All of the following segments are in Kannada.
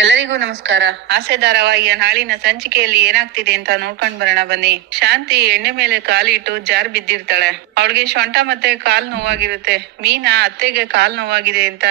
ಎಲ್ಲರಿಗೂ ನಮಸ್ಕಾರ. ಆಸೆ ಧಾರಾವಾಹಿಯ ನಾಳಿನ ಸಂಚಿಕೆಯಲ್ಲಿ ಏನಾಗ್ತಿದೆ ಅಂತ ನೋಡ್ಕೊಂಡ್ ಬರೋಣ ಬನ್ನಿ. ಶಾಂತಿ ಎಣ್ಣೆ ಮೇಲೆ ಕಾಲಿಟ್ಟು ಜಾರ್ ಬಿದ್ದಿರ್ತಾಳೆ. ಅವಳಿಗೆ ಸೊಂಟ ಮತ್ತೆ ಕಾಲ್ ನೋವಾಗಿರುತ್ತೆ. ಮೀನಾ, ಅತ್ತೆಗೆ ಕಾಲ್ ನೋವಾಗಿದೆ ಅಂತ.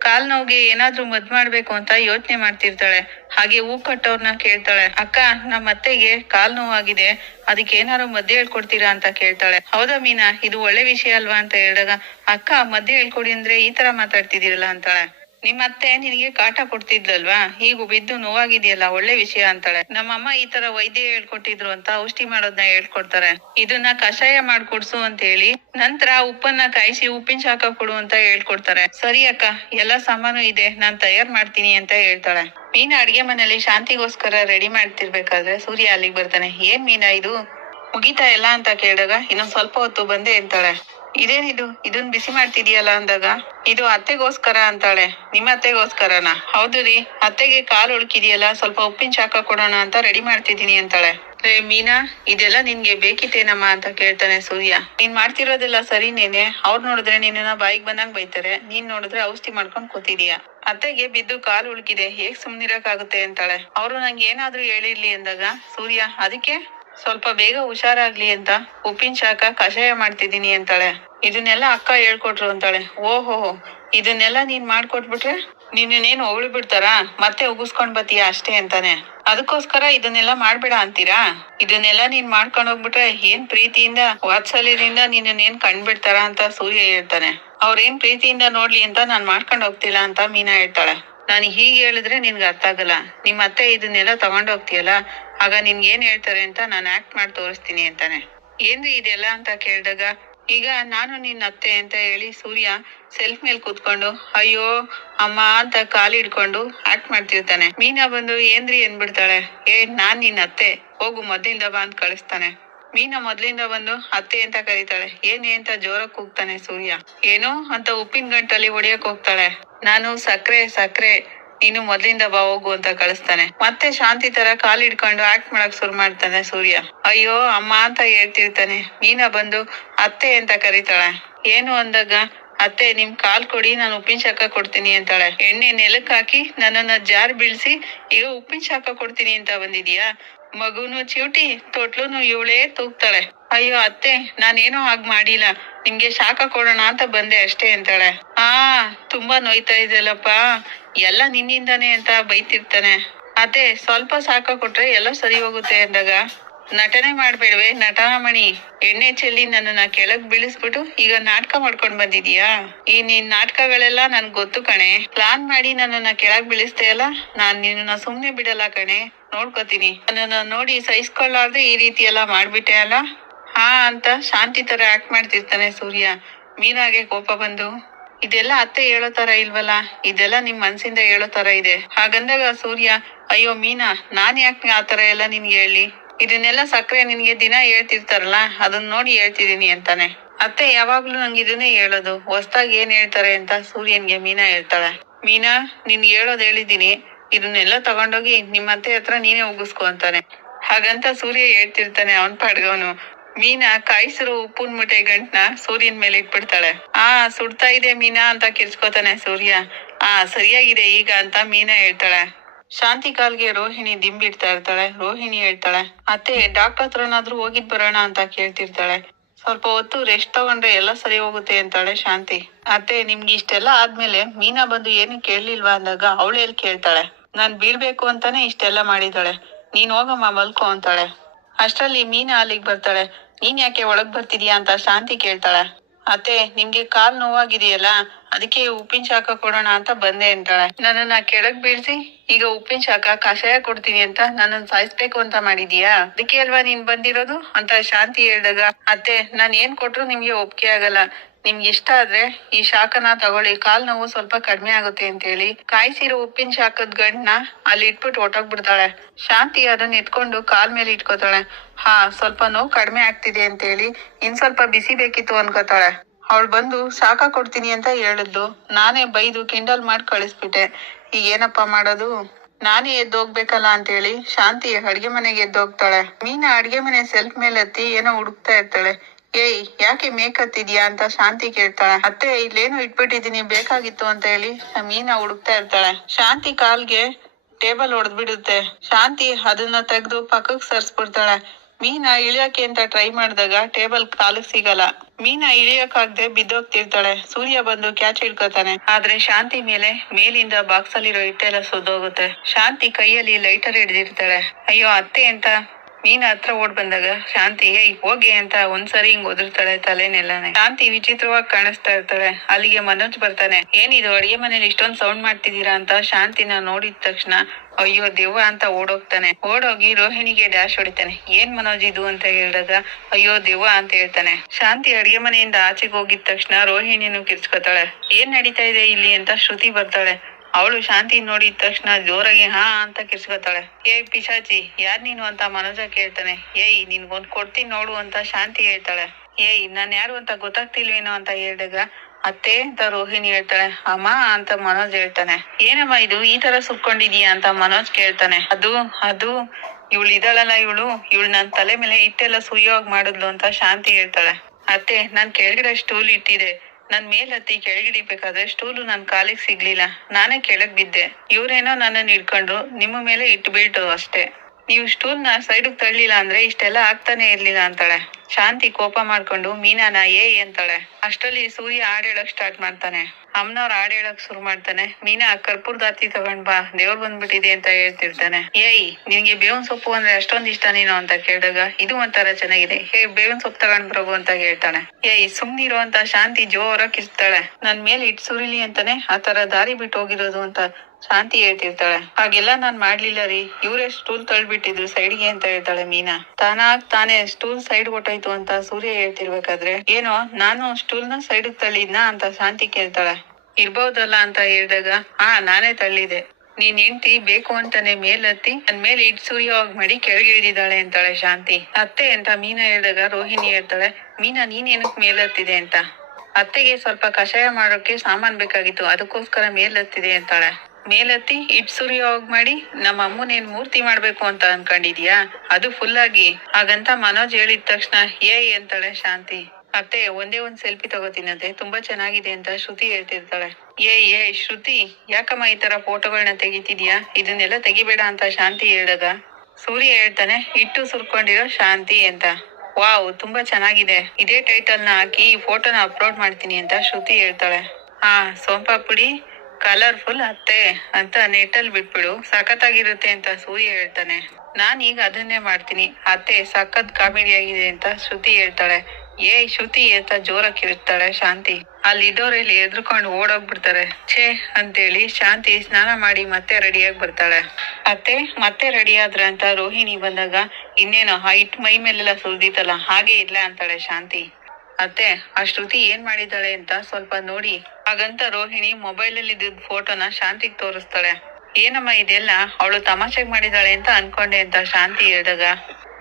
ಕಾಲ್ ನೋವಿಗೆ ಏನಾದ್ರೂ ಮದ್ ಮಾಡ್ಬೇಕು ಅಂತ ಯೋಚನೆ ಮಾಡ್ತಿರ್ತಾಳೆ. ಹಾಗೆ ಹೂ ಕಟ್ಟೋರ್ನ ಕೇಳ್ತಾಳೆ. ಅಕ್ಕ ನಮ್ಮ ಅತ್ತೆಗೆ ಕಾಲ್ ನೋವಾಗಿದೆ. ಅದಕ್ಕೆ ಏನಾರು ಮದ್ದು ಹೇಳ್ಕೊಡ್ತೀರಾ ಅಂತ ಕೇಳ್ತಾಳೆ. ಹೌದಾ ಮೀನಾ? ಇದು ಒಳ್ಳೆ ವಿಷಯ ಅಲ್ವಾ? ಅಂತ ಹೇಳಿದಾಗ, ಅಕ್ಕ ಮದ್ದು ಹೇಳ್ಕೊಡಿ ಅಂದ್ರೆ ಈ ತರ ಮಾತಾಡ್ತಿದೀರಲ್ಲ ಅಂತಾಳೆ. ನಿಮ್ ಅತ್ತೆ ನಿನಗೆ ಕಾಟ ಕೊಡ್ತಿದ್ಲಲ್ವಾ? ಹೀಗೂ ಬಿದ್ದು ನೋವಾಗಿದೆಯಲ್ಲ, ಒಳ್ಳೆ ವಿಷಯ ಅಂತಾಳೆ. ನಮ್ಮಮ್ಮ ಈ ತರ ವೈದ್ಯ ಹೇಳ್ಕೊಟ್ಟಿದ್ರು ಅಂತ ಔಷಧಿ ಮಾಡೋದ್ನ ಹೇಳ್ಕೊಡ್ತಾರೆ. ಇದನ್ನ ಕಷಾಯ ಮಾಡ್ಕೊಡ್ಸು ಅಂತ ಹೇಳಿ ನಂತರ ಉಪ್ಪನ್ನ ಕಾಯಿಸಿ ಉಪ್ಪಿನ ಶಾಖ ಕೊಡು ಅಂತ ಹೇಳ್ಕೊಡ್ತಾರೆ. ಸರಿ ಅಕ್ಕ, ಎಲ್ಲ ಸಾಮಾನು ಇದೆ, ನಾನ್ ತಯಾರ್ ಮಾಡ್ತೀನಿ ಅಂತ ಹೇಳ್ತಾಳೆ. ಮೀನ ಅಡ್ಗೆ ಮನೇಲಿ ಶಾಂತಿಗೋಸ್ಕರ ರೆಡಿ ಮಾಡ್ತಿರ್ಬೇಕಾದ್ರೆ ಸೂರ್ಯ ಅಲ್ಲಿಗೆ ಬರ್ತಾನೆ. ಏನ್ ಮೀನಾ ಇದು? ಮುಗಿತಾ ಇಲ್ಲ ಅಂತ ಕೇಳಿದಾಗ ಇನ್ನೊಂದ್ ಸ್ವಲ್ಪ ಹೊತ್ತು ಬಂದೆ ಅಂತಾಳೆ. ಇದೇನಿದು ಇದನ್ ಬಿಸಿ ಮಾಡ್ತಿದೀಯಲ್ಲ ಅಂದಾಗ? ಇದು ಅತ್ತೆಗೋಸ್ಕರ ಅಂತಾಳೆ. ನಿಮ್ಮ ಅತ್ತೆಗೋಸ್ಕರನಾ? ಹೌದು ರೀ. ಅತ್ತೆಗೆ ಕಾಲು ಉಳ್ಕಿದೆಯಲ್ಲ, ಸ್ವಲ್ಪ ಉಪ್ಪಿನ ಶಾಖ ಕೊಡೋಣ ಅಂತ ರೆಡಿ ಮಾಡ್ತಿದೀನಿ ಅಂತಾಳೆ. ರೇ, ಮೀನಾ, ಇದೆಲ್ಲ ನಿನ್ಗೆ ಬೇಕಿತ್ತೇನಮ್ಮ ಅಂತ ಕೇಳ್ತಾನೆ ಸೂರ್ಯ. ನೀನ್ ಮಾಡ್ತಿರೋದೆಲ್ಲ ಸರಿನೇನೆ ಅವ್ರ್ ನೋಡಿದ್ರೆ ನೀನ ಬಾಯಿಗೆ ಬಂದಂಗ್ ಬೈತಾರೆ. ನೀನ್ ನೋಡಿದ್ರೆ ಔಷಧಿ ಮಾಡ್ಕೊಂಡ್ ಕೂತಿದೀಯ. ಅತ್ತೆಗೆ ಬಿದ್ದು ಕಾಲು ಉಳ್ಕಿದೆ. ಹೇಗ್ ಸುಮ್ನಿರಕ್ಕಾಗುತ್ತೆ ಅಂತಾಳೆ. ಅವ್ರು ನಂಗೆ ಏನಾದ್ರೂ ಹೇಳಿರ್ಲಿ ಅಂದಾಗ, ಸೂರ್ಯ, ಅದಕ್ಕೆ? ಸ್ವಲ್ಪ ಬೇಗ ಹುಷಾರಾಗ್ಲಿ ಅಂತ ಉಪ್ಪಿನ ಶಾಖ ಕಷಾಯ ಮಾಡ್ತಿದೀನಿ ಅಂತಾಳೆ. ಇದನ್ನೆಲ್ಲ ಅಕ್ಕ ಹೇಳ್ಕೊಟ್ರು ಅಂತಾಳೆ. ಓಹೋ, ಇದನ್ನೆಲ್ಲ ನೀನ್ ಮಾಡ್ಕೊಟ್ಬಿಟ್ರೆ? ನಿನ್ನೇನು ಹೊಗಳು ಬಿಡ್ತಾರಾ? ಮತ್ತೆ ಉಗಿಸ್ಕೊಂಡ್ ಬತ್ತೀಯ ಅಷ್ಟೇ ಅಂತಾನೆ. ಅದಕ್ಕೋಸ್ಕರ ಇದನ್ನೆಲ್ಲ ಮಾಡ್ಬೇಡ ಅಂತೀರಾ? ಇದನ್ನೆಲ್ಲ ನೀನ್ ಮಾಡ್ಕೊಂಡ್ ಹೋಗ್ಬಿಟ್ರೆ ಏನ್ ಪ್ರೀತಿಯಿಂದ, ವಾತ್ಸಲ್ಯದಿಂದ ನಿನ್ನೇನ್ ಕಂಡ್ಬಿಡ್ತಾರ ಅಂತ ಸೂರ್ಯ ಹೇಳ್ತಾನೆ. ಅವ್ರೇನ್ ಪ್ರೀತಿಯಿಂದ ನೋಡ್ಲಿ ಅಂತ ನಾನ್ ಮಾಡ್ಕೊಂಡ್ ಹೋಗ್ತಿಲ್ಲ ಅಂತ ಮೀನಾ ಹೇಳ್ತಾಳೆ. ನಾನು ಹೀಗೆ ಹೇಳಿದ್ರೆ ನಿನ್ಗೆ ಅರ್ಥ ಆಗಲ್ಲ. ನಿಮ್ ಅತ್ತೆ ಇದನ್ನೆಲ್ಲ ತಗೊಂಡ್ ಹೋಗ್ತೀಯಲ್ಲ ಆಗ ನಿನ್ಗೆ ಏನ್ ಹೇಳ್ತಾರೆ ಅಂತ ನಾನು ಆಕ್ಟ್ ಮಾಡಿ ತೋರಿಸ್ತೀನಿ ಅಂತಾನೆ. ಏನ್ರಿ ಇದೆಲ್ಲ ಅಂತ ಕೇಳಿದಾಗ, ಈಗ ನಾನು ನಿನ್ನ ಅತ್ತೆ ಅಂತ ಹೇಳಿ ಸೂರ್ಯ ಸೆಲ್ಫ್ ಮೇಲೆ ಕೂತ್ಕೊಂಡು, ಅಯ್ಯೋ, ಅಮ್ಮ ಅಂತ ಕಾಲಿಡ್ಕೊಂಡು ಆಕ್ಟ್ ಮಾಡ್ತಿರ್ತಾನೆ. ಮೀನಾ ಬಂದು ಏನ್ರಿ ಅಂದ್ಬಿಡ್ತಾಳೆ ಏ, ನಾನ್ ನಿನ್ನ ಅತ್ತೆ. ಹೋಗು, ಮೊದ್ಲಿಂದ ಬಾ ಅಂತ ಕಳಿಸ್ತಾನೆ. ಮೀನಾ ಮೊದ್ಲಿಂದ ಬಂದು ಅತ್ತೆ ಅಂತ ಕರೀತಾಳೆ. ಏನೇ ಅಂತ ಜೋರಕ್ ಕೂಗ್ತಾನೆ ಸೂರ್ಯ. ಏನೋ ಅಂತ ಉಪ್ಪಿನ ಗಂಟಲ್ಲಿ ಹೊಡಿಯಕ್ ಹೋಗ್ತಾಳೆ. ನಾನು ಸಕ್ರೆ ಸಕ್ರೆ. ನೀನು ಮೊದ್ಲಿಂದ ಬಾ, ಹೋಗು ಅಂತ ಕಳಿಸ್ತಾನೆ. ಮತ್ತೆ ಶಾಂತಿ ತರ ಕಾಲಿಡ್ಕೊಂಡು ಆಕ್ಟ್ ಮಾಡಕ್ ಶುರು ಮಾಡ್ತಾನೆ ಸೂರ್ಯ. ಅಯ್ಯೋ, ಅಮ್ಮ ಅಂತ ಹೇಳ್ತಿರ್ತಾನೆ. ಮೀನಾ ಬಂದು, ಅತ್ತೆ ಅಂತ ಕರೀತಾಳೆ. ಏನು ಅಂದಾಗ, ಅತ್ತೆ ನಿಮ್ ಕಾಲ್ ಕೊಡಿ, ನಾನು ಉಪ್ಪಿನ ಶಾಖ ಕೊಡ್ತೀನಿ ಅಂತಾಳೆ. ಎಣ್ಣೆ ನೆಲಕ್ ಹಾಕಿ ನನ್ನನ್ನ ಜಾರ್ ಬೀಳ್ಸಿ ಈಗ ಉಪ್ಪಿನ ಶಾಖ ಕೊಡ್ತೀನಿ ಅಂತ ಬಂದಿದ್ಯಾ? ಮಗುನು ಚಿವುಟಿ ತೊಟ್ಲುನು ಇವಳೇ ತೂಗ್ತಾಳೆ. ಅಯ್ಯೋ, ಅತ್ತೆ, ನಾನೇನೋ ಹಾಗ್ ಮಾಡಿಲ್ಲ. ನಿಮ್ಗೆ ಶಾಖ ಕೊಡೋಣ ಅಂತ ಬಂದೆ ಅಷ್ಟೇ ಅಂತಾಳೆ. ಆ, ತುಂಬಾ ನೋಯ್ತಾ ಇದೆಯಲ್ಲಪ್ಪ. ಎಲ್ಲ ನಿನ್ನಿಂದಾನೆ ಅಂತ ಬೈತಿರ್ತಾನೆ. ಅದೇ ಸ್ವಲ್ಪ ಸಾಕ ಕೊಟ್ರೆ ಎಲ್ಲ ಸರಿ ಹೋಗುತ್ತೆ ಅಂದಾಗ, ನಟನೆ ಮಾಡ್ಬೇಡ್ವೆ ನಟನಮಣಿ ಎಣ್ಣೆ ಚೆಲ್ಲಿ ನನ್ನನ್ನ ಕೆಳಗ್ ಬೀಳಿಸ್ಬಿಟ್ಟು ಈಗ ನಾಟಕ ಮಾಡ್ಕೊಂಡ್ ಬಂದಿದ್ಯಾ? ಈ ನಿನ್ ನಾಟಕಗಳೆಲ್ಲ ನನ್ ಗೊತ್ತು ಕಣೆ. ಪ್ಲಾನ್ ಮಾಡಿ ನನ್ನನ್ನ ಕೆಳಗ್ ಬೀಳಿಸ್ತೆಯಲ್ಲ ನಾನ್ ನಿನ್ನ ಸುಮ್ನೆ ಬಿಡಲ್ಲ ಕಣೆ. ನೋಡ್ಕೋತೀನಿ. ನನ್ನನ್ನ ನೋಡಿ ಸಹಿಸ್ಕೊಳ್ಳಾರ್ದೆ ಈ ರೀತಿ ಎಲ್ಲ ಮಾಡ್ಬಿಟ್ಟೆ ಅಲ್ಲ? ಹಾ ಅಂತ ಶಾಂತಿ ತರ ಆಕ್ಟ್ ಮಾಡ್ತಿರ್ತಾನೆ ಸೂರ್ಯ. ಮೀನಾಗೆ ಕೋಪ ಬಂದು ಇದೆಲ್ಲ ಅತ್ತೆ ಹೇಳೋ ತರ ಇಲ್ವಲ್ಲ? ಇದೆಲ್ಲ ನಿಮ್ ಮನ್ಸಿಂದ ಹೇಳೋ ತರ ಇದೆ. ಹಾಗಂದಾಗ ಸೂರ್ಯ, ಅಯ್ಯೋ ಮೀನಾ, ನಾನ್ ಯಾಕೆ ಆ ತರ ಎಲ್ಲ ನಿನ್ಗೆ ಹೇಳಿ? ಇದನ್ನೆಲ್ಲ ಸಕ್ರೆ ನಿನ್ಗೆ ದಿನ ಹೇಳ್ತಿರ್ತಾರಲ್ಲ ಅದನ್ನ ನೋಡಿ ಹೇಳ್ತಿದೀನಿ ಅಂತಾನೆ. ಅತ್ತೆ ಯಾವಾಗ್ಲೂ ನಂಗೆ ಇದನ್ನೇ ಹೇಳೋದು. ಹೊಸ್ದಾಗ್ ಏನ್ ಹೇಳ್ತಾರೆ ಅಂತ ಸೂರ್ಯನ್ಗೆ ಮೀನಾ ಹೇಳ್ತಾಳೆ. ಮೀನಾ, ನಿನ್ ಹೇಳೋದ್ ಹೇಳಿದೀನಿ ಇದನ್ನೆಲ್ಲ ತಗೊಂಡೋಗಿ ನಿಮ್ಮ ಅತ್ತೆ ಹತ್ರ ನೀನೇ ಉಗಿಸ್ಕೊ ಅಂತಾನೆ. ಹಾಗಂತ ಸೂರ್ಯ ಹೇಳ್ತಿರ್ತಾನೆ ಅವನ್ ಪಾಡ್ಗವನು. ಮೀನಾ ಕಾಯಿಸಿರೋ ಉಪ್ಪಿನ ಮುಟ್ಟೆ ಗಂಟ್ನ ಸೂರ್ಯನ್ ಮೇಲೆ ಇಟ್ಬಿಡ್ತಾಳೆ. ಆ, ಸುಡ್ತಾ ಇದೆ ಮೀನಾ ಅಂತ ಕಿರ್ಚ್ಕೋತಾನೆ ಸೂರ್ಯ. ಆ, ಸರಿಯಾಗಿದೆ ಈಗ ಅಂತ ಮೀನಾ ಹೇಳ್ತಾಳೆ. ಶಾಂತಿ ಕಾಲ್ಗೆ ರೋಹಿಣಿ ದಿಂಬಿಡ್ತಾ ಇರ್ತಾಳೆ. ರೋಹಿಣಿ ಹೇಳ್ತಾಳೆ, ಅತ್ತೆ ಡಾಕ್ಟರ್ ಹತ್ರನಾದ್ರೂ ಹೋಗಿದ್ ಬರೋಣ ಅಂತ ಕೇಳ್ತಿರ್ತಾಳೆ. ಸ್ವಲ್ಪ ಹೊತ್ತು ರೆಸ್ಟ್ ತಗೊಂಡ್ರೆ ಎಲ್ಲ ಸರಿ ಹೋಗುತ್ತೆ ಅಂತಾಳೆ ಶಾಂತಿ. ಅತ್ತೆ, ನಿಮ್ಗೆ ಇಷ್ಟೆಲ್ಲ ಆದ್ಮೇಲೆ ಮೀನಾ ಬಂದು ಏನು ಕೇಳಲಿಲ್ವಾ ಅಂದಾಗ ಅವಳು ಕೇಳ್ತಾಳೆ. ನಾನ್ ಬೀಳ್ಬೇಕು ಅಂತಾನೆ ಇಷ್ಟೆಲ್ಲ ಮಾಡಿದಾಳೆ ನೀನ್ ಹೋಗಮ್ಮ ಮಲ್ಕೋ ಅಂತಾಳೆ. ಅಷ್ಟ್ರಲ್ಲಿ ಮೀನಾ ಅಲ್ಲಿಗೆ ಬರ್ತಾಳೆ. ನೀನ್ ಯಾಕೆ ಒಳಗ್ ಬರ್ತಿದ್ಯಾ ಅಂತ ಶಾಂತಿ ಕೇಳ್ತಾಳೆ. ಅತ್ತೆ ನಿಮ್ಗೆ ಕಾಲ್ ನೋವಾಗಿದೆಯಲ್ಲ ಅದಕ್ಕೆ ಉಪ್ಪಿನ ಶಾಖ ಕೊಡೋಣ ಅಂತ ಬಂದೆ ಅಂತಾಳೆ. ನನ್ನನ್ನ ಕೆಳಗ್ ಬೀಳ್ಸಿ, ಈಗ ಉಪ್ಪಿನ ಶಾಖ ಕಷಾಯ ಕೊಡ್ತೀನಿ ಅಂತ ನನ್ನನ್ ಸಾಯಿಸ್ಬೇಕು ಅಂತ ಮಾಡಿದೀಯಾ? ಅದಕ್ಕೆ ಅಲ್ವಾ ನೀನ್ ಬಂದಿರೋದು? ಅಂತ ಶಾಂತಿ ಹೇಳಿದಾಗ, ಅತ್ತೆ, ನಾನ್ ಏನ್ ಕೊಟ್ರು ನಿಮ್ಗೆ ಒಪ್ಗೆ ಆಗಲ್ಲ. ನಿಮ್ಗೆ ಇಷ್ಟ ಆದ್ರೆ ಈ ಶಾಖನ ತಗೊಳ್ಳಿ. ಕಾಲ್ ನೋವು ಸ್ವಲ್ಪ ಕಡಿಮೆ ಆಗುತ್ತೆ ಅಂತ ಹೇಳಿ ಕಾಯಿಸಿರೋ ಉಪ್ಪಿನ ಶಾಖದ ಗಂಡ್ನ ಅಲ್ಲಿ ಇಟ್ಬಿಟ್ಟು ಹೊಟ್ಟೋಗ್ಬಿಡ್ತಾಳೆ ಶಾಂತಿ ಅದನ್ನ ಎತ್ಕೊಂಡು ಕಾಲ್ ಮೇಲೆ ಇಟ್ಕೋತಾಳೆ. ಹಾ, ಸ್ವಲ್ಪ ನೋವು ಕಡಿಮೆ ಆಗ್ತಿದೆ ಅಂತ ಹೇಳಿ ಇನ್ ಸ್ವಲ್ಪ ಬಿಸಿ ಬೇಕಿತ್ತು ಅನ್ಕೋತಾಳೆ. ಅವಳು ಬಂದು ಸಾಕ ಕೊಡ್ತೀನಿ ಅಂತ ಹೇಳಿದ್ಲು. ನಾನೇ ಬೈದು ಕಿಂಡಲ್ ಮಾಡಿ ಕಳಿಸ್ಬಿಟ್ಟೆ. ಈಗ ಏನಪ್ಪಾ ಮಾಡೋದು? ನಾನೇ ಎದ್ದು ಹೋಗ್ಬೇಕಲ್ಲ ಅಂತ ಹೇಳಿ ಶಾಂತಿ ಅಡ್ಗೆ ಮನೆಗೆ ಎದ್ದು ಹೋಗ್ತಾಳೆ ಮೀನಾ ಅಡ್ಗೆ ಮನೆ ಸೆಲ್ಫ್ ಮೇಲೆ ಹತ್ತಿ ಏನೋ ಹುಡುಕ್ತಾ ಇರ್ತಾಳೆ. ಏಯ್, ಯಾಕೆ ಮೇಕ್ ಹತ್ತಿದ್ಯಾ ಅಂತ ಶಾಂತಿ ಕೇಳ್ತಾಳೆ. ಅತ್ತೆ, ಇಲ್ಲೇನು ಇಟ್ಬಿಟ್ಟಿದೀನಿ ಬೇಕಾಗಿತ್ತು ಅಂತ ಹೇಳಿ ಮೀನಾ ಹುಡುಕ್ತಾ ಇರ್ತಾಳೆ. ಶಾಂತಿ ಕಾಲ್ಗೆ ಟೇಬಲ್ ಹೊಡೆದ್ಬಿಡುತ್ತೆ ಶಾಂತಿ ಅದನ್ನ ತೆಗ್ದು ಪಕ್ಕಕ್ ಸರ್ಸ್ಬಿಡ್ತಾಳೆ. ಮೀನಾ ಇಳಿಯಕ್ಕೆ ಅಂತ ಟ್ರೈ ಮಾಡಿದಾಗ ಟೇಬಲ್ ಕಾಲು ಸಿಗಲ್ಲ. ಮೀನಾ ಇಳಿಯಕ್ಕಾಗದೆ ಬಿದ್ದೋಗ್ತಿರ್ತಾಳೆ ಸೂರ್ಯ ಬಂದು ಕ್ಯಾಚ್ ಹಿಡ್ಕೋತಾನೆ. ಆದ್ರೆ ಶಾಂತಿ ಮೇಲೆ ಮೇಲಿಂದ ಬಾಕ್ಸ್ ಅಲ್ಲಿರೋ ಹಿಟ್ಟೆಲ್ಲ ಸುದ್ದೋಗುತ್ತೆ. ಶಾಂತಿ ಕೈಯಲ್ಲಿ ಲೈಟರ್ ಹಿಡ್ದಿರ್ತಾಳೆ. ಅಯ್ಯೋ, ಅತ್ತೆ ಅಂತ. ಮೀನ ಹತ್ರ ಓಡ್ ಬಂದಾಗ ಶಾಂತಿ, ಏಯ್, ಹೋಗಿ ಅಂತ ಒಂದ್ಸರಿ ಹಿಂಗ್ ಒದರ್ತಾಳೆ ತಲೆನೆಲ್ಲಾನೆ. ಶಾಂತಿ ವಿಚಿತ್ರವಾಗಿ ಕಾಣಿಸ್ತಾ ಇರ್ತಾಳೆ. ಅಲ್ಲಿಗೆ ಮನೋಜ್ ಬರ್ತಾನೆ. ಏನಿದು, ಅಡಿಗೆ ಮನೇಲಿ ಇಷ್ಟೊಂದ್ ಸೌಂಡ್ ಮಾಡ್ತಿದ್ದೀರಾ ಅಂತ? ಶಾಂತಿನ ನೋಡಿದ ತಕ್ಷಣ ಅಯ್ಯೋ ದೆವ್ವ ಅಂತ ಓಡೋಗ್ತಾನೆ. ಓಡೋಗಿ ರೋಹಿಣಿಗೆ ಡ್ಯಾಶ್ ಹೊಡಿತಾನೆ. ಏನ್ ಮನೋಜ್ ಇದು ಅಂತ ಹೇಳಿದಾಗ, ಅಯ್ಯೋ ದೆವ್ವ ಅಂತ ಹೇಳ್ತಾನೆ. ಶಾಂತಿ ಅಡಿಗೆ ಮನೆಯಿಂದ ಆಚೆಗೆ ಹೋಗಿದ ತಕ್ಷಣ ರೋಹಿಣಿನೂ ಕಿರ್ಸ್ಕೊತಾಳೆ ಏನ್ ನಡೀತಾ ಇದೆ ಇಲ್ಲಿ ಅಂತ ಶ್ರುತಿ ಬರ್ತಾಳೆ. ಅವಳು ಶಾಂತಿ ನೋಡಿದ ತಕ್ಷಣ ಜೋರಾಗಿ ಹಾ ಅಂತ ಕಿರ್ಸ್ಕೊತಾಳೆ ಏ ಪಿಶಾಚಿ, ಯಾರ್ ನೀನು ಅಂತ ಮನೋಜ ಕೇಳ್ತಾನೆ. ಏಯ್, ನಿನ್ಗೊಂದ್ ಕೊಡ್ತೀನಿ ನೋಡು ಅಂತ ಶಾಂತಿ ಹೇಳ್ತಾಳೆ. ಏಯ್, ನಾನ್ ಯಾರು ಅಂತ ಗೊತ್ತಾಗ್ತಿಲ್ವೇನೋ ಅಂತ ಹೇಳಿದಾಗ ಅತ್ತೆ ಅಂತ ರೋಹಿಣಿ ಹೇಳ್ತಾಳೆ, ಅಮ್ಮ ಅಂತ ಮನೋಜ್ ಹೇಳ್ತಾನೆ. ಏನಮ್ಮ ಇದು, ಈ ತರ ಸುತ್ಕೊಂಡಿದೀಯಾ ಅಂತ ಮನೋಜ್ ಕೇಳ್ತಾನೆ. ಅದು ಅದು, ಇವಳು ಇದಳಲ್ಲ ಇವಳು ಇವಳು ನನ್ ತಲೆ ಮೇಲೆ ಇಟ್ಟೆಲ್ಲ ಸುಯ್ಯೋಗ್ ಮಾಡಿದ್ಲು ಅಂತ ಶಾಂತಿ ಹೇಳ್ತಾಳೆ. ಅತ್ತೆ, ನಾನ್ ಕೆಳಗಡೆ ಸ್ಟೂಲ್ ಇಟ್ಟಿದೆ ನನ್ ಮೇಲ್ ಹತ್ತಿ ಕೆಳಗಿಡಿಬೇಕಾದ್ರೆ ಸ್ಟೂಲು ನನ್ ಕಾಲಿಗೆ ಸಿಗ್ಲಿಲ್ಲ. ನಾನೇ ಕೆಳಗ್ ಬಿದ್ದೆ. ಇವ್ರೇನೋ ನನ್ನನ್ನು ಹಿಡ್ಕೊಂಡ್ರು, ನಿಮ್ಮ ಮೇಲೆ ಇಟ್ಬಿಟ್ಟು ಅಷ್ಟೇ. ನೀವು ಸ್ಟೂಲ್ನ ಸೈಡ್ ತಳ್ಳಿಲ್ಲ ಅಂದ್ರೆ ಇಷ್ಟೆಲ್ಲ ಆಗ್ತಾನೆ ಇರ್ಲಿಲ್ಲ ಅಂತಾಳೆ. ಶಾಂತಿ ಕೋಪ ಮಾಡ್ಕೊಂಡು, ಮೀನಾನ, ಏ ಅಂತಾಳೆ. ಅಷ್ಟರಲ್ಲಿ ಸೂರ್ಯ ಹಾಡ್ ಹೇಳಕ್ ಸ್ಟಾರ್ಟ್ ಮಾಡ್ತಾನೆ. ಅಮ್ಮನವ್ರ ಹಾಡ್ ಹೇಳಕ್ ಶುರು ಮಾಡ್ತಾನೆ. ಮೀನಾ ಕರ್ಪೂರ್ ದಾತಿ ತಗೊಂಡ್ ಬಾ. ದೇವ್ರ್ ಬಂದ್ಬಿಟ್ಟಿದೆ ಅಂತ ಹೇಳ್ತಿರ್ತಾನೆ. ಏಯ್, ನಿನ್ಗೆ ಬೇವಿನ ಸೊಪ್ಪು ಅಂದ್ರೆ ಅಷ್ಟೊಂದ್ ಇಷ್ಟ ನೀನು? ಅಂತ ಕೇಳಿದಾಗ, ಇದು ಒಂಥರ ಚೆನ್ನಾಗಿದೆ. ಹೇ, ಬೇವಿನ ಸೊಪ್ಪು ತಗೊಂಡ್ ಬರೋಗು, ಅಂತ ಹೇಳ್ತಾನೆ. ಏಯ್ ಸುಮ್ನಿರೋ ಅಂತ ಶಾಂತಿ ಜೋರಾಗಿ ಇರ್ತಾಳೆ ನನ್ ಮೇಲೆ ಇಟ್ ಸುರಿಲಿ ಅಂತಾನೆ ಆತರ ದಾರಿ ಬಿಟ್ಟು ಹೋಗಿರೋದು ಅಂತ ಶಾಂತಿ ಹೇಳ್ತಿರ್ತಾಳೆ. ಹಾಗೆಲ್ಲ ನಾನ್ ಮಾಡ್ಲಿಲ್ಲ ರೀ. ಇವ್ರೇ ಸ್ಟೂಲ್ ತಳ್ಬಿಟ್ಟಿದ್ರು ಸೈಡ್ಗೆ ಅಂತ ಹೇಳ್ತಾಳೆ ಮೀನಾ. ತಾನಾಗ್ ತಾನೇ ಸ್ಟೂಲ್ ಸೈಡ್ ಕೊಟ್ಟೋಯ್ತು ಅಂತ ಸೂರ್ಯ ಹೇಳ್ತಿರ್ಬೇಕಾದ್ರೆ, ಏನೋ ನಾನು ಸ್ಟೂಲ್ನ ಸೈಡ್ ತಳ್ಳಿದ್ನಾ ಅಂತ ಶಾಂತಿ ಕೇಳ್ತಾಳೆ. ಇರ್ಬಹುದಲ್ಲ ಅಂತ ಹೇಳಿದಾಗ ಹಾ ನಾನೇ ತಳ್ಳಿದೆ ನೀನ್ ಹೆಂಡತಿ ಬೇಕು ಅಂತಾನೆ ಮೇಲತ್ತಿ, ನನ್ ಮೇಲೆ ಇಟ್ ಸೂರ್ಯವಾಗಿ ಮಾಡಿ ಕೆಳಗೆ ಇಳಿದಿದ್ದಾಳೆ ಅಂತಾಳೆ ಶಾಂತಿ. ಅತ್ತೆ ಅಂತ ಮೀನಾ ಹೇಳಿದಾಗ ರೋಹಿಣಿ ಹೇಳ್ತಾಳೆ, ಮೀನಾ, ನೀನ್ ಏನಕ್ ಮೇಲತ್ತಿದೆ ಅಂತ? ಅತ್ತೆಗೆ ಸ್ವಲ್ಪ ಕಷಾಯ ಮಾಡೋಕೆ ಸಾಮಾನ್ ಬೇಕಾಗಿತ್ತು, ಅದಕ್ಕೋಸ್ಕರ ಮೇಲತ್ತಿದೆ ಅಂತಾಳೆ. ಮೇಲತ್ತಿ, ಇಟ್ ಹೋಗ್ ಮಾಡಿ, ನಮ್ಮ ಅಮ್ಮನೇನ್ ಮೂರ್ತಿ ಮಾಡ್ಬೇಕು ಅಂತ ಅನ್ಕೊಂಡಿದ್ಯಾ? ಅದು ಫುಲ್ ಆಗಿ. ಹಾಗಂತ ಮನೋಜ್ ಹೇಳಿದ ತಕ್ಷಣ, ಏ ಅಂತಾಳೆ ಶಾಂತಿ. ಅತ್ತೆ, ಒಂದೇ ಒಂದ್ ಸೆಲ್ಫಿ ತಗೋತೀನಂತೆ ತುಂಬಾ ಚೆನ್ನಾಗಿದೆ ಅಂತ ಶ್ರುತಿ ಹೇಳ್ತಿರ್ತಾಳೆ. ಏ ಏ, ಶ್ರುತಿ, ಯಾಕಮ್ಮ ಈ ತರ ಫೋಟೋಗಳನ್ನ ತೆಗಿತಿದ್ಯಾ? ಇದನ್ನೆಲ್ಲ ತೆಗಿಬೇಡ ಅಂತ ಶಾಂತಿ ಹೇಳದ? ಸೂರ್ಯ ಹೇಳ್ತಾನೆ, ಇಟ್ಟು ಸುರ್ಕೊಂಡಿರೋ ಶಾಂತಿ ಅಂತ. ವಾವ್, ತುಂಬಾ ಚೆನ್ನಾಗಿದೆ. ಇದೇ ಟೈಟಲ್ನ ಹಾಕಿ ಈ ಫೋಟೋನ ಅಪ್ಲೋಡ್ ಮಾಡ್ತೀನಿ ಅಂತ ಶ್ರುತಿ ಹೇಳ್ತಾಳೆ. ಹಾ ಸೋಂಪಾ ಪುಡಿ ಕಲರ್ಫುಲ್ ಅತ್ತೆ ಅಂತ ನೆಟ್ಟಲ್ಲಿ ಬಿಟ್ಬಿಡು. ಸಖತ್ತಾಗಿರುತ್ತೆ ಅಂತ ಸೂರಿ ಹೇಳ್ತಾನೆ. ನಾನ್ ಈಗ ಅದನ್ನೇ ಮಾಡ್ತೀನಿ. ಅತ್ತೆ, ಸಖತ್ ಕಾಮಿಡಿ ಆಗಿದೆ ಅಂತ ಶ್ರುತಿ ಹೇಳ್ತಾಳೆ. ಏ ಶ್ರುತಿ ಅಂತ ಜೋರಕ್ಕೆ ಇರ್ತಾಳೆ ಶಾಂತಿ. ಅಲ್ಲಿ ಇದ್ದೋರಲ್ಲಿ ಎದ್ರುಕೊಂಡು ಓಡೋಗ್ಬಿಡ್ತಾರೆ. ಛೇ, ಅಂತೇಳಿ ಶಾಂತಿ ಸ್ನಾನ ಮಾಡಿ ಮತ್ತೆ ರೆಡಿಯಾಗಿ ಬರ್ತಾಳೆ. ಅತ್ತೆ, ಮತ್ತೆ ರೆಡಿ ಆದ್ರ ಅಂತ ರೋಹಿಣಿ ಬಂದಾಗ ಇನ್ನೇನು ಹೈಟ್ ಮೈ ಮೇಲೆಲ್ಲ ಸುರಿದಿತ್ತಲ್ಲ ಹಾಗೆ ಇಲ್ಲ ಅಂತಾಳೆ ಶಾಂತಿ. ಅತ್ತೆ, ಆ ಶ್ರುತಿ ಏನ್ ಮಾಡಿದಾಳೆ ಅಂತ ಸ್ವಲ್ಪ ನೋಡಿ. ಹಾಗಂತ ರೋಹಿಣಿ ಮೊಬೈಲ್ ಅಲ್ಲಿ ಇದ್ದಿದ್ ಫೋಟೋನ ಶಾಂತಿಗ್ ತೋರಿಸ್ತಾಳೆ. ಏನಮ್ಮ ಇದೆಲ್ಲ? ಅವಳು ತಮಾಷೆಗ್ ಮಾಡಿದಾಳೆ ಅಂತ ಅನ್ಕೊಂಡೆ ಅಂತ ಶಾಂತಿ ಹೇಳಿದಾಗ.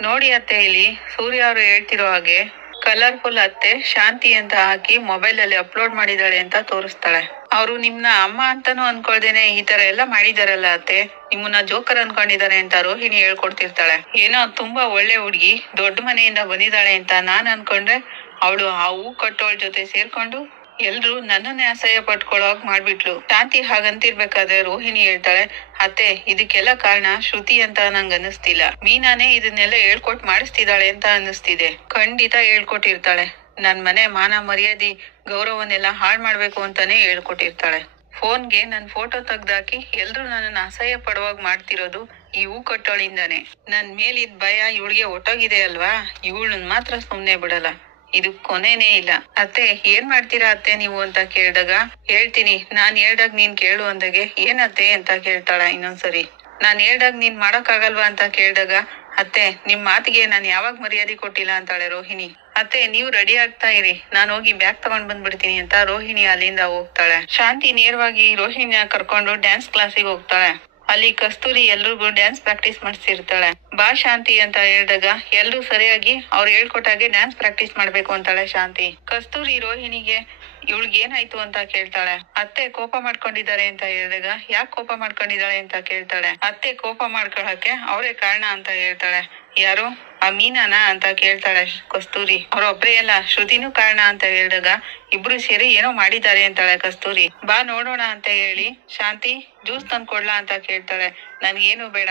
ನೋಡಿ ಅತ್ತೆ ಇಲ್ಲಿ, ಸೂರ್ಯ ಅವರು ಹೇಳ್ತಿರೋ ಹಾಗೆ ಕಲರ್ಫುಲ್ ಅತ್ತೆ, ಶಾಂತಿ ಅಂತ ಹಾಕಿ ಮೊಬೈಲ್ ಅಲ್ಲಿ ಅಪ್ಲೋಡ್ ಮಾಡಿದಾಳೆ ಅಂತ ತೋರಿಸ್ತಾಳೆ. ಅವರು ನಿಮ್ನ ಅಮ್ಮ ಅಂತಾನು ಅನ್ಕೊಳ್ದೇನೆ ಈ ತರ ಎಲ್ಲ ಮಾಡಿದಾರಲ್ಲ ಅತ್ತೆ. ನಿಮ್ಮನ್ನ ಜೋಕರ್ ಅನ್ಕೊಂಡಿದ್ದಾರೆ ಅಂತ ರೋಹಿಣಿ ಹೇಳ್ಕೊಡ್ತಿರ್ತಾಳೆ. ಏನೋ ತುಂಬಾ ಒಳ್ಳೆ ಹುಡುಗಿ, ದೊಡ್ಡ ಮನೆಯಿಂದ ಬಂದಿದ್ದಾಳೆ ಅಂತ ನಾನ್ ಅನ್ಕೊಂಡ್ರೆ ಅವಳು ಆ ಹೂ ಕಟ್ಟೋಳ್ ಜೊತೆ ಸೇರ್ಕೊಂಡು ಎಲ್ರು ನನ್ನನ್ನೇ ಅಸಹ್ಯ ಪಟ್ಕೊಳ್ಳೋಕ್ ಮಾಡ್ಬಿಟ್ಲು. ಶಾಂತಿ ಹಾಗಂತಿರ್ಬೇಕಾದ್ರೆ ರೋಹಿಣಿ ಹೇಳ್ತಾಳೆ, ಅತ್ತೆ, ಇದಕ್ಕೆಲ್ಲ ಕಾರಣ ಶ್ರುತಿ ಅಂತ ನಂಗ್ ಅನಿಸ್ತಿಲ್ಲ ಮೀನಾನೇ ಇದನ್ನೆಲ್ಲ ಹೇಳ್ಕೊಟ್ ಮಾಡಿಸ್ತಿದ್ದಾಳೆ ಅಂತ ಅನಿಸ್ತಿದೆ ಖಂಡಿತ ಹೇಳ್ಕೊಟ್ಟಿರ್ತಾಳೆ. ನನ್ ಮನೆ ಮಾನ ಮರ್ಯಾದಿ ಗೌರವನ್ನೆಲ್ಲ ಹಾಳ್ ಮಾಡ್ಬೇಕು ಅಂತಾನೆ ಹೇಳ್ಕೊಟ್ಟಿರ್ತಾಳೆ. ಫೋನ್ಗೆ ನನ್ ಫೋಟೋ ತೆಗ್ದಾಕಿ ಎಲ್ರು ನನ್ನನ್ನ ಅಸಹ್ಯ ಪಡುವಾಗ ಮಾಡ್ತಿರೋದು ಈ ಹೂ ಕಟ್ಟೋಳಿಂದಾನೆ. ನನ್ ಮೇಲಿದ್ ಭಯ ಇವಳಿಗೆ ಒಟ್ಟೋಗಿದೆ ಅಲ್ವಾ? ಇವಳನ್ ಮಾತ್ರ ಸುಮ್ನೆ ಬಿಡಲ್ಲ. ಇದು ಕೊನೆನೇ ಇಲ್ಲ. ಅತ್ತೆ, ಏನ್ ಮಾಡ್ತೀರಾ ಅತ್ತೆ ನೀವು ಅಂತ ಕೇಳಿದಾಗ, ಹೇಳ್ತೀನಿ, ನಾನ್ ಹೇಳ್ದಾಗ ನೀನ್ ಕೇಳು ಅಂದಾಗೆ, ಏನತ್ತೆ ಅಂತ ಕೇಳ್ತಾಳ ಇನ್ನೊಂದ್ಸರಿ. ನಾನ್ ಹೇಳ್ದಾಗ ನೀನ್ ಮಾಡಕ್ಕಾಗಲ್ವಾ ಅಂತ ಕೇಳಿದಾಗ, ಅತ್ತೆ, ನಿಮ್ ಮಾತಿಗೆ ನಾನ್ ಯಾವಾಗ ಮರ್ಯಾದೆ ಕೊಟ್ಟಿಲ್ಲ ಅಂತಾಳೆ ರೋಹಿಣಿ. ಅತ್ತೆ, ನೀವು ರೆಡಿ ಆಗ್ತಾ ಇರಿ, ನಾನು ಹೋಗಿ ಬ್ಯಾಗ್ ತಗೊಂಡ್ ಬಂದ್ಬಿಡ್ತೀನಿ ಅಂತ ರೋಹಿಣಿ ಅಲ್ಲಿಂದ ಹೋಗ್ತಾಳೆ. ಶಾಂತಿ ನೇರವಾಗಿ ರೋಹಿಣಿನ ಕರ್ಕೊಂಡು ಡ್ಯಾನ್ಸ್ ಕ್ಲಾಸಿಗೆ ಹೋಗ್ತಾಳೆ. ಅಲ್ಲಿ ಕಸ್ತೂರಿ ಎಲ್ರಿಗೂ ಡ್ಯಾನ್ಸ್ ಪ್ರಾಕ್ಟೀಸ್ ಮಾಡಿಸಿರ್ತಾಳೆ. ಬಾ ಶಾಂತಿ ಅಂತ ಹೇಳಿದಾಗ ಎಲ್ರು ಸರಿಯಾಗಿ ಅವ್ರು ಹೇಳ್ಕೊಟ್ಟಾಗೆ ಡ್ಯಾನ್ಸ್ ಪ್ರಾಕ್ಟೀಸ್ ಮಾಡ್ಬೇಕು ಅಂತಾಳೆ ಶಾಂತಿ. ಕಸ್ತೂರಿ ರೋಹಿಣಿಗೆ ಇವಳಿಗೆ ಏನಾಯ್ತು ಅಂತ ಕೇಳ್ತಾಳೆ. ಅತ್ತೆ ಕೋಪ ಮಾಡ್ಕೊಂಡಿದ್ದಾರೆ ಅಂತ ಹೇಳಿದಾಗ ಯಾಕೆ ಕೋಪ ಮಾಡ್ಕೊಂಡಿದ್ದಾಳೆ ಅಂತ ಕೇಳ್ತಾಳೆ. ಅತ್ತೆ ಕೋಪ ಮಾಡ್ಕೊಳಕ್ಕೆ ಅವರೇ ಕಾರಣ ಅಂತ ಹೇಳ್ತಾಳೆ. ಯಾರು? ಆ ಮೀನಾನ ಅಂತ ಕೇಳ್ತಾಳೆ ಕಸ್ತೂರಿ. ಅವ್ರೊಬ್ರೇ ಅಲ್ಲ, ಶ್ರುತಿನೂ ಕಾರಣ ಅಂತ ಹೇಳಿದಾಗ ಇಬ್ರು ಸೇರಿ ಏನೋ ಮಾಡಿದ್ದಾರೆ ಅಂತಾಳೆ ಕಸ್ತೂರಿ. ಬಾ ನೋಡೋಣ ಅಂತ ಹೇಳಿ, ಶಾಂತಿ, ಜ್ಯೂಸ್ ತಂದ್ ಕೊಡ್ಲಾ ಅಂತ ಕೇಳ್ತಾಳೆ. ನನ್ಗೇನು ಬೇಡ.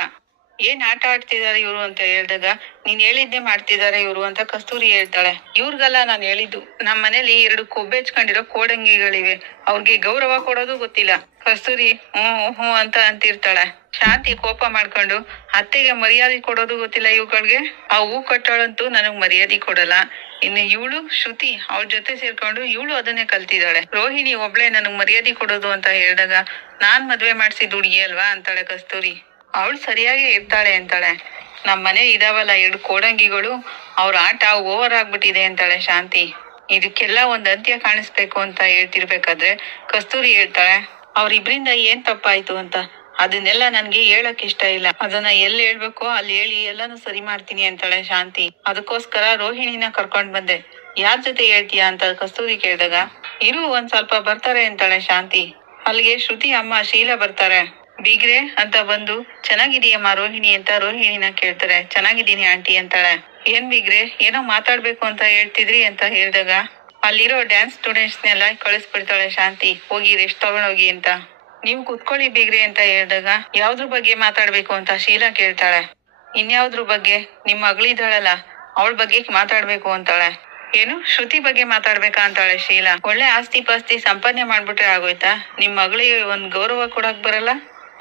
ಏನ್ ಆಟ ಆಡ್ತಿದಾರೆ ಇವ್ರು ಅಂತ ಹೇಳಿದಾಗ, ನೀನ್ ಹೇಳಿದ್ದೆ ಮಾಡ್ತಿದಾರೆ ಇವ್ರು ಅಂತ ಕಸ್ತೂರಿ ಹೇಳ್ತಾಳೆ. ಇವ್ರಿಗೆಲ್ಲ ನಾನ್ ಹೇಳಿದ್ದು, ನಮ್ ಮನೇಲಿ ಎರಡು ಕೊಬ್ಬೆಚ್ಕೊಂಡಿರೋ ಕೋಡಂಗಿಗಳಿವೆ. ಅವ್ರಿಗೆ ಗೌರವ ಕೊಡೋದು ಗೊತ್ತಿಲ್ಲ. ಕಸ್ತೂರಿ, ಹ್ಮ್ ಹ್ಮ್ ಅಂತ ಅಂತಿರ್ತಾಳೆ. ಶಾಂತಿ ಕೋಪ ಮಾಡ್ಕೊಂಡು, ಅತ್ತೆಗೆ ಮರ್ಯಾದೆ ಕೊಡೋದು ಗೊತ್ತಿಲ್ಲ ಇವುಗಳಿಗೆ? ಆ ಹೂ ಕಟ್ಟಾಳಂತೂ ನನಗ್ ಮರ್ಯಾದೆ ಕೊಡಲ್ಲ. ಇನ್ನು ಇವಳು, ಶ್ರುತಿ ಅವ್ಳ ಜೊತೆ ಸೇರ್ಕೊಂಡು ಇವಳು ಅದನ್ನೇ ಕಲ್ತಿದ್ದಾಳೆ. ರೋಹಿಣಿ ಒಬ್ಳೆ ನನಗ್ ಮರ್ಯಾದೆ ಕೊಡೋದು ಅಂತ ಹೇಳಿದಾಗ, ನಾನ್ ಮದ್ವೆ ಮಾಡ್ಸಿದ್ ಹುಡ್ಗಿ ಅಲ್ವಾ? ಅಂತಾಳೆ ಕಸ್ತೂರಿ. ಅವಳು ಸರಿಯಾಗಿ ಇರ್ತಾಳೆ ಅಂತಾಳೆ. ನಮ್ಮನೆ ಇದಾವಲ್ಲ ಎರಡು ಕೋಡಂಗಿಗಳು, ಅವ್ರ ಆಟ ಓವರ್ ಆಗ್ಬಿಟ್ಟಿದೆ ಅಂತಾಳೆ ಶಾಂತಿ. ಇದಕ್ಕೆಲ್ಲ ಒಂದ್ ಅಂತ್ಯ ಕಾಣಿಸ್ಬೇಕು ಅಂತ ಹೇಳ್ತಿರ್ಬೇಕಾದ್ರೆ ಕಸ್ತೂರಿ ಹೇಳ್ತಾಳೆ. ಅವ್ರಿಬ್ರಿಂದ ಏನ್ ತಪ್ಪಾಯ್ತು ಅಂತ. ಅದನ್ನೆಲ್ಲ ನನ್ಗೆ ಹೇಳಕ್ ಇಷ್ಟ ಇಲ್ಲ. ಅದನ್ನ ಎಲ್ಲಿ ಹೇಳ್ಬೇಕೋ ಅಲ್ಲಿ ಹೇಳಿ ಎಲ್ಲಾನು ಸರಿ ಮಾಡ್ತೀನಿ ಅಂತಾಳೆ ಶಾಂತಿ. ಅದಕ್ಕೋಸ್ಕರ ರೋಹಿಣಿನ ಕರ್ಕೊಂಡ್ ಬಂದೆ. ಯಾರ್ ಜೊತೆ ಹೇಳ್ತೀಯಾ ಅಂತ ಕಸ್ತೂರಿ ಕೇಳಿದಾಗ, ಇರು ಒಂದ್ ಸ್ವಲ್ಪ ಬರ್ತಾರೆ ಅಂತಾಳೆ ಶಾಂತಿ. ಅಲ್ಲಿಗೆ ಶ್ರುತಿ, ಅಮ್ಮ, ಶೀಲಾ ಬರ್ತಾರೆ. ಬೀಗ್ರೆ ಅಂತ ಬಂದು ಚೆನ್ನಾಗಿದೀಯಮ್ಮ ರೋಹಿಣಿ? ಅಂತ ರೋಹಿಣಿನ ಕೇಳ್ತಾರೆ. ಚೆನ್ನಾಗಿದ್ದೀನಿ ಆಂಟಿ ಅಂತಾಳೆ. ಏನ್ ಬೀಗ್ರೆ, ಏನೋ ಮಾತಾಡ್ಬೇಕು ಅಂತ ಹೇಳ್ತಿದ್ರಿ ಅಂತ ಹೇಳಿದಾಗ, ಅಲ್ಲಿರೋ ಡ್ಯಾನ್ಸ್ ಸ್ಟೂಡೆಂಟ್ಸ್ನೆಲ್ಲ ಕಳಿಸ್ಬಿಡ್ತಾಳೆ ಶಾಂತಿ. ಹೋಗಿ ರೆಸ್ಟ್ ತಗೊಂಡೋಗಿ ಅಂತ. ನೀವು ಕುತ್ಕೊಳ್ಳಿ ಬೀಗ್ರೆ ಅಂತ ಹೇಳಿದಾಗ, ಯಾವ್ದ್ರ ಬಗ್ಗೆ ಮಾತಾಡ್ಬೇಕು ಅಂತ ಶೀಲಾ ಕೇಳ್ತಾಳೆ. ಇನ್ಯಾವ್ದ್ರ ಬಗ್ಗೆ? ನಿಮ್ ಮಗಳಿದ್ದಾಳಲ್ಲ, ಅವಳ ಬಗ್ಗೆ ಮಾತಾಡ್ಬೇಕು ಅಂತಾಳೆ. ಏನು? ಶ್ರುತಿ ಬಗ್ಗೆ ಮಾತಾಡ್ಬೇಕಾ? ಅಂತಾಳೆ ಶೀಲಾ. ಒಳ್ಳೆ ಆಸ್ತಿ ಪಾಸ್ತಿ ಸಂಪಾದನೆ ಮಾಡ್ಬಿಟ್ರೆ ಆಗೋಯ್ತಾ? ನಿಮ್ ಮಗಳಿಗೆ ಒಂದ್ ಗೌರವ ಕೊಡಕ್ ಬರಲ್ಲ?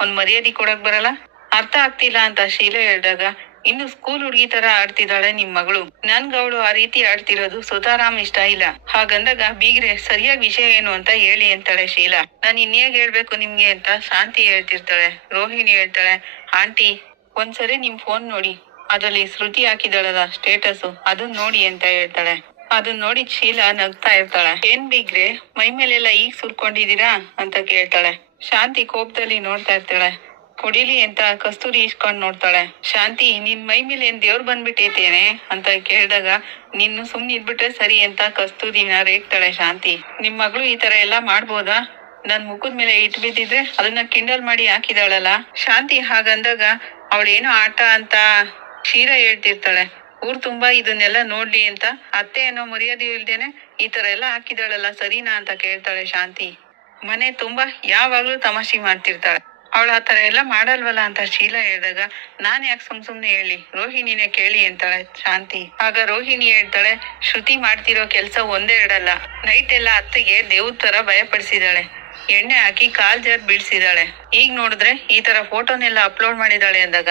ಒಂದ್ ಮರ್ಯಾದೆ ಕೊಡಕ್ ಬರಲ್ಲ? ಅರ್ಥ ಆಗ್ತಿಲ್ಲ ಅಂತ ಶೀಲಾ ಹೇಳ್ದಾಗ, ಇನ್ನು ಸ್ಕೂಲ್ ಹುಡುಗಿ ತರ ಆಡ್ತಿದ್ದಾಳೆ ನಿಮ್ ಮಗಳು. ನನ್ಗ ಅವಳು ಆ ರೀತಿ ಆಡ್ತಿರೋದು ಸುತಾರಾಮ್ ಇಷ್ಟ ಇಲ್ಲ. ಹಾಗಂದಾಗ, ಬೀಗ್ರೆ, ಸರಿಯಾಗಿ ವಿಷಯ ಏನು ಅಂತ ಹೇಳಿ ಅಂತಾಳೆ ಶೀಲಾ. ನಾನ್ ಇನ್ಯಾಗ ಹೇಳ್ಬೇಕು ನಿಮ್ಗೆ ಅಂತ ಶಾಂತಿ ಹೇಳ್ತಿರ್ತಾಳೆ, ರೋಹಿಣಿ ಹೇಳ್ತಾಳೆ, ಆಂಟಿ, ಒಂದ್ಸರಿ ನಿಮ್ ಫೋನ್ ನೋಡಿ. ಅದ್ರಲ್ಲಿ ಶ್ರುತಿ ಹಾಕಿದಾಳಲ್ಲ ಸ್ಟೇಟಸ್ ಅದನ್ನ ನೋಡಿ ಅಂತ ಹೇಳ್ತಾಳೆ. ಅದನ್ನ ನೋಡಿ ಶೀಲಾ ನಗ್ತಾ ಇರ್ತಾಳೆ. ಏನ್ ಬೀಗ್ರೆ ಮೈ ಮೇಲೆಲ್ಲ ಈಗ ಸುರ್ಕೊಂಡಿದೀರಾ ಅಂತ ಕೇಳ್ತಾಳೆ. ಶಾಂತಿ ಕೋಪದಲ್ಲಿ ನೋಡ್ತಾ ಇರ್ತಾಳೆ. ಕೊಡಿಲಿ ಅಂತ ಕಸ್ತೂರಿ ಇಸ್ಕೊಂಡ್ ನೋಡ್ತಾಳೆ. ಶಾಂತಿ, ನಿನ್ ಮೈ ಮೇಲೆ ಏನ್ ದೇವ್ರ್ ಬಂದ್ಬಿಟ್ಟೈತೇನೆ? ಅಂತ ಕೇಳಿದಾಗ, ನಿನ್ನ ಸುಮ್ನೆ ಇದ್ಬಿಟ್ರೆ ಸರಿ ಅಂತ ಕಸ್ತೂರಿನ ರೇಗ್ತಾಳೆ ಶಾಂತಿ. ನಿಮ್ ಮಗಳು ಈ ತರ ಎಲ್ಲಾ ಮಾಡ್ಬೋದಾ? ನನ್ ಮುಖದ ಮೇಲೆ ಇಟ್ ಬಿದ್ದಿದ್ರೆ ಅದನ್ನ ಕಿಂಡಲ್ ಮಾಡಿ ಹಾಕಿದಾಳಲ್ಲ? ಶಾಂತಿ ಹಾಗಂದಾಗ, ಅವಳೇನೋ ಆಟ ಅಂತ ಕ್ಷೀರ ಹೇಳ್ತಿರ್ತಾಳೆ. ಊರ್ ತುಂಬಾ ಇದನ್ನೆಲ್ಲ ನೋಡ್ಲಿ ಅಂತ. ಅತ್ತೆ ಏನೋ ಮರ್ಯಾದೆ ಇಲ್ದೇನೆ ಈ ತರ ಎಲ್ಲ ಹಾಕಿದಾಳಲ್ಲ, ಸರಿನಾ? ಅಂತ ಕೇಳ್ತಾಳೆ ಶಾಂತಿ. ಮನೆ ತುಂಬಾ ಯಾವಾಗ್ಲೂ ತಮಾಷೆ ಮಾಡ್ತಿರ್ತಾಳೆ. ಅವಳು ಆ ತರ ಎಲ್ಲ ಮಾಡಲ್ವಲ್ಲ ಅಂತ ಶೀಲಾ ಹೇಳಿದಾಗ, ನಾನ್ ಯಾಕೆ ಸುಮ್ ಸುಮ್ನೆ ಹೇಳಿ, ರೋಹಿಣಿನೇ ಕೇಳಿ ಅಂತಾಳೆ ಶಾಂತಿ. ಆಗ ರೋಹಿಣಿ ಹೇಳ್ತಾಳೆ, ಶ್ರುತಿ ಮಾಡ್ತಿರೋ ಕೆಲ್ಸ ಒಂದೇ ಎರಡಲ್ಲ ನೈಟ್ ಎಲ್ಲ ಅತ್ತೆಗೆ ದೇವ್ರ ತರ ಭಯಪಡಿಸಿದಾಳೆ. ಎಣ್ಣೆ ಹಾಕಿ ಕಾಲ್ ಜಾರ್ ಬೀಳ್ಸಿದಾಳೆ. ಈಗ ನೋಡಿದ್ರೆ ಈ ತರ ಫೋಟೋನೆಲ್ಲ ಅಪ್ಲೋಡ್ ಮಾಡಿದಾಳೆ ಅಂದಾಗ,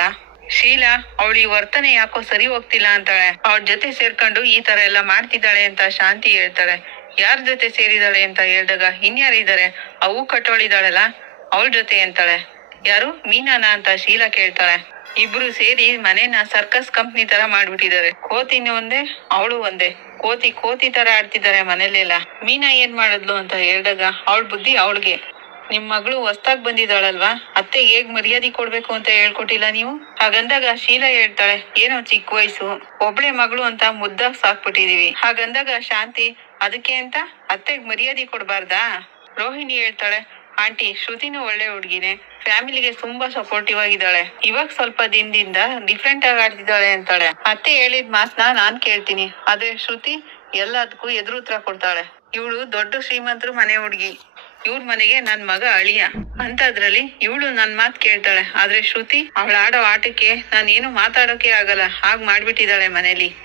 ಶೀಲಾ, ಅವಳು ಈ ವರ್ತನೆ ಯಾಕೋ ಸರಿ ಹೋಗ್ತಿಲ್ಲ ಅಂತಾಳೆ. ಅವಳ ಜೊತೆ ಸೇರ್ಕೊಂಡು ಈ ತರ ಎಲ್ಲ ಮಾಡ್ತಿದ್ದಾಳೆ ಅಂತ ಶಾಂತಿ ಹೇಳ್ತಾಳೆ. ಯಾರ ಜೊತೆ ಸೇರಿದಾಳೆ ಅಂತ ಹೇಳಿದಾಗ ಇನ್ಯಾರಿದ್ದಾರೆ ಅವು ಕಟ್ಟೋಳಿದಾಳಲ್ಲ ಅವಳ ಜೊತೆ ಅಂತಾಳೆ. ಯಾರು? ಮೀನಾನ ಅಂತ ಶೀಲಾ ಕೇಳ್ತಾಳೆ. ಇಬ್ರು ಸೇರಿ ಮನೇನ ಸರ್ಕಸ್ ಕಂಪ್ನಿ ತರ ಮಾಡ್ಬಿಟ್ಟಿದ್ದಾರೆ. ಕೋತಿನ ಒಂದೇ, ಅವಳು ಒಂದೇ. ಕೋತಿ ಕೋತಿ ತರ ಆಡ್ತಿದ್ದಾರೆ ಮನೇಲೆಲ್ಲ. ಮೀನಾ ಏನ್ ಮಾಡಿದ್ಲು ಅಂತ ಹೇಳಿದಾಗ ಅವಳ ಬುದ್ಧಿ ಅವಳಿಗೆ. ನಿಮ್ ಮಗಳು ಹೊಸ್ದಾಗ್ ಬಂದಿದ್ದಾಳಲ್ವಾ? ಅತ್ತೆ ಹೇಗ್ ಮರ್ಯಾದೆ ಕೊಡ್ಬೇಕು ಅಂತ ಹೇಳ್ಕೊಟ್ಟಿಲ್ಲ ನೀವು? ಹಾಗಂದಾಗ ಶೀಲಾ ಹೇಳ್ತಾಳೆ, ಏನೋ ಚಿಕ್ಕ ವಯಸ್ಸು. ಒಬ್ಳೆ ಮಗಳು ಅಂತ ಮುದ್ದಾಗ್ ಸಾಕ್ಬಿಟ್ಟಿದೀವಿ. ಹಾಗಂದಾಗ ಶಾಂತಿ ಅದಕ್ಕೆ ಅಂತ ಅತ್ತೆಗ್ ಮರ್ಯಾದೆ ಕೊಡ್ಬಾರ್ದಾ? ರೋಹಿಣಿ ಹೇಳ್ತಾಳೆ, ಆಂಟಿ, ಶ್ರುತಿನೂ ಒಳ್ಳೆ ಹುಡ್ಗಿನೇ. ಫ್ಯಾಮಿಲಿಗೆ ತುಂಬಾ ಸಪೋರ್ಟಿವ್ ಆಗಿದ್ದಾಳೆ. ಇವಾಗ ಸ್ವಲ್ಪ ದಿನದಿಂದ ಡಿಫ್ರೆಂಟ್ ಆಗಿ ಆಡ್ತಿದ್ದಾಳೆ ಅಂತಾಳೆ. ಅತ್ತೆ ಹೇಳಿದ ಮಾತ್ನ ನಾನ್ ಕೇಳ್ತೀನಿ. ಆದ್ರೆ ಶ್ರುತಿ ಎಲ್ಲದಕ್ಕೂ ಎದುರು ಉತ್ತರ ಕೊಡ್ತಾಳೆ. ಇವಳು ದೊಡ್ಡ ಶ್ರೀಮಂತರು ಮನೆ ಹುಡ್ಗಿ. ಇವ್ರ ಮನೆಗೆ ನನ್ ಮಗ ಅಳಿಯ. ಅಂತದ್ರಲ್ಲಿ ಇವಳು ನನ್ ಮಾತ್ ಕೇಳ್ತಾಳೆ. ಆದ್ರೆ ಶ್ರುತಿ ಅವಳ ಆಡೋ ಆಟಕ್ಕೆ ನಾನೇನು ಮಾತಾಡೋಕೆ ಆಗಲ್ಲ. ಹಾಗ್ ಮಾಡ್ಬಿಟ್ಟಿದ್ದಾಳೆ ಮನೇಲಿ.